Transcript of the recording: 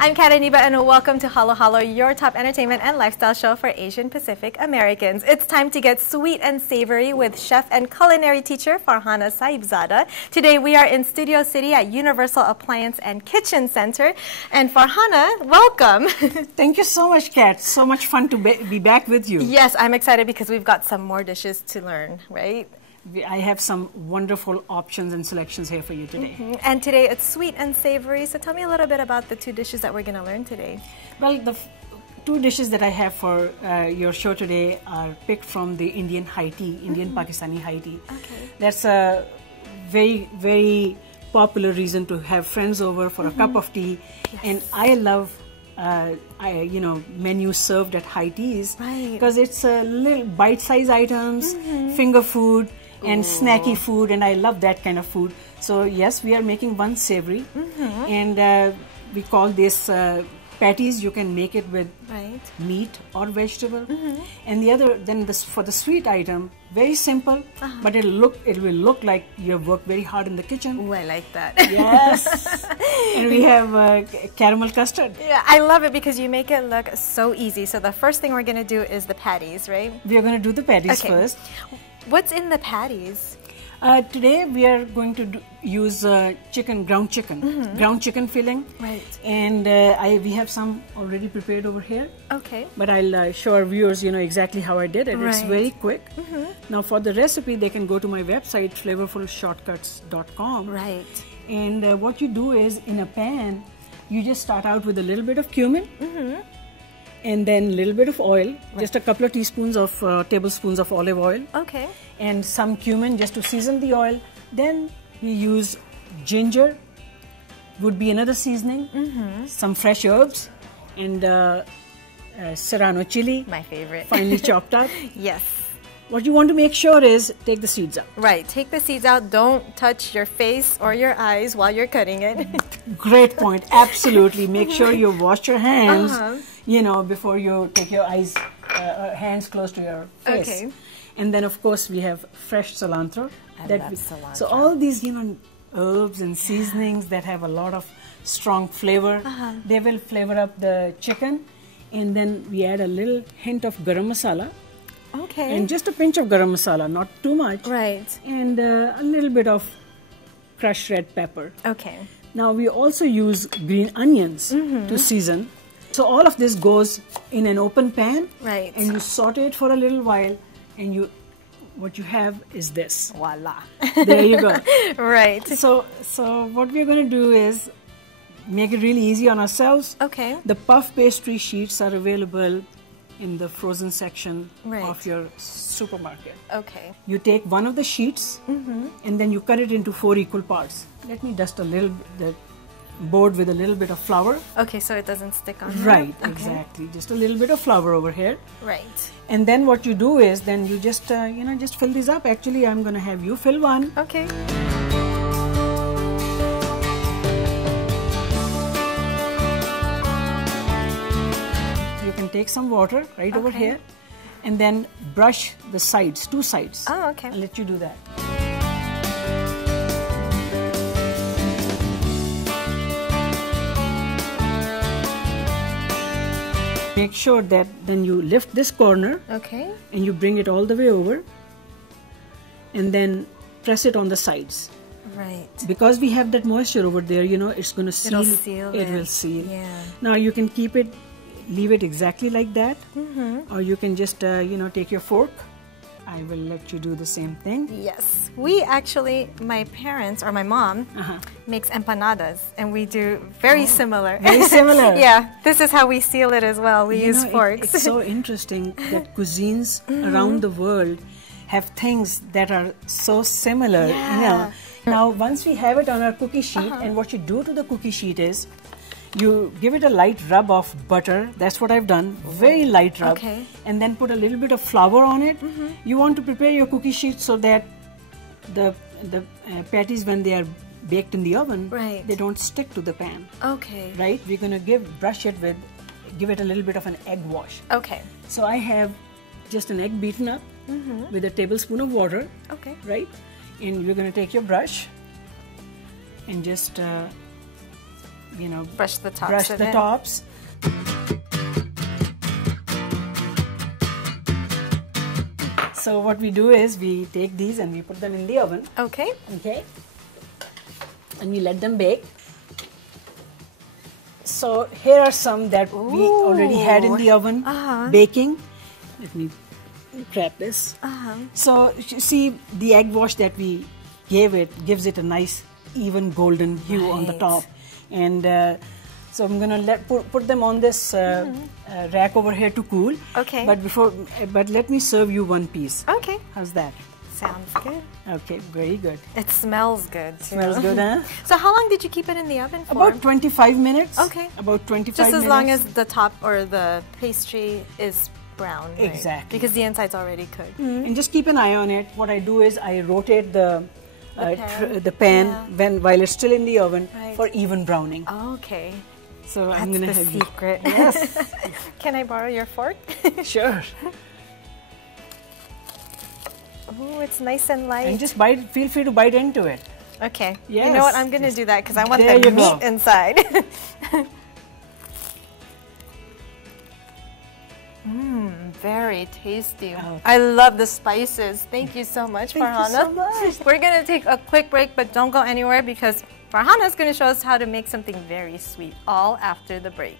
I'm Iniba and welcome to Halo Halo, your top entertainment and lifestyle show for Asian Pacific Americans. It's time to get sweet and savory with chef and culinary teacher Farhana Sahibzada. Today we are in Studio City at Universal Appliance and Kitchen Center. And Farhana, welcome. Thank you so much, Kat. So much fun to be back with you. Yes, I'm excited because we've got some more dishes to learn, right? I have some wonderful options and selections here for you today. And today it's sweet and savory. So tell me a little bit about the two dishes that we're going to learn today. Well, the two dishes that I have for your show today are picked from the Indian high tea, Indian Pakistani high tea. Okay. That's a very, very popular reason to have friends over for a cup of tea. Yes. And I love menus served at high teas because it's a little bite-sized items, finger food, and snacky food, and I love that kind of food. So yes, we are making one savory, and we call this patties. You can make it with meat or vegetable, and the other for the sweet item, very simple, but it will look like you have worked very hard in the kitchen. Oh, I like that. Yes. And we have caramel custard. Yeah, I love it because you make it look so easy. So the first thing we're going to do is the patties, right? We are going to do the patties first. What's in the patties? Today we are going to use ground chicken filling. Right. And we have some already prepared over here. Okay. But I'll show our viewers, exactly how I did it. It's very quick. Now for the recipe, they can go to my website, flavorfulshortcuts.com. Right. And what you do is, in a pan, you just start out with a little bit of cumin. And then a little bit of oil, just a couple of tablespoons of olive oil. Okay. And some cumin just to season the oil. Then we use ginger, would be another seasoning, some fresh herbs, and serrano chili. My favorite. Finely chopped up. Yes. What you want to make sure is take the seeds out. Right. Take the seeds out. Don't touch your face or your eyes while you're cutting it. Great point. Absolutely. Make sure you wash your hands, before you take your hands close to your face. Okay. And then, of course, we have fresh cilantro. I love cilantro. So all these, herbs and seasonings that have a lot of strong flavor, they will flavor up the chicken. And then we add a little hint of garam masala. Okay. And just a pinch of garam masala, not too much. Right. And a little bit of crushed red pepper. Okay. Now we also use green onions to season. So all of this goes in an open pan. Right. And you saute it for a little while, and what you have is this. Voila. There you go. Right. So what we're going to do is make it really easy on ourselves. Okay. The puff pastry sheets are available in the frozen section of your supermarket. Okay. You take one of the sheets and then you cut it into 4 equal parts. Let me dust the board with a little bit of flour. Okay, so it doesn't stick on. Right, Okay. exactly. Just a little bit of flour over here. Right. And then what you do is then you just just fill these up. Actually, I'm going to have you fill one. Okay. You can take some water over here and then brush the sides, 2 sides. Oh, okay. I'll let you do that. Make sure that then you lift this corner. Okay. And you bring it all the way over and then press it on the sides. Right. Because we have that moisture over there, it's going to seal. It'll seal it will seal. Yeah. Now you can leave it exactly like that, or you can just take your fork. I will let you do the same thing. Yes. We actually, my parents or my mom makes empanadas, and we do very similar. Very similar. Yeah. This is how we seal it as well. We use forks. It's so interesting that cuisines around the world have things that are so similar. Yeah. Now, once we have it on our cookie sheet, and what you do to the cookie sheet is, you give it a light rub of butter. That's what I've done. Very light rub. Okay. And then put a little bit of flour on it. You want to prepare your cookie sheet so that the patties, when they are baked in the oven, they don't stick to the pan. Okay. Right? We're going to give it a little bit of an egg wash. Okay. So I have just an egg beaten up with a tablespoon of water. Okay. Right? And you're going to take your brush and just brush the tops. Brush the tops. So what we do is we take these and we put them in the oven. Okay. Okay. And we let them bake. So here are some that we already had in the oven baking. Let me grab this. So you see the egg wash that we gave it gives it a nice even golden hue on the top. And so I'm gonna put them on this rack over here to cool. Okay. But let me serve you one piece. Okay. How's that? Sounds good. Okay, very good. It smells good too. Smells good, huh? So how long did you keep it in the oven for? About 25 minutes. Okay. About 25 Just minutes. as long as the top or the pastry is brown. Right? Exactly. Because the inside's already cooked. And just keep an eye on it. What I do is I rotate the pan, pan while it's still in the oven Right. for even browning. Okay. So That's I'm gonna the have secret. Yes. Can I borrow your fork? Sure. Oh, it's nice and light. And just bite. Feel free to bite into it. Okay. Yes. You know what? I'm going to do that because I want There the you go. meat inside. Very tasty. Oh. I love the spices. Thank you so much, Farhana. Thank you so much. We're going to take a quick break, but don't go anywhere because Farhana is going to show us how to make something very sweet all after the break.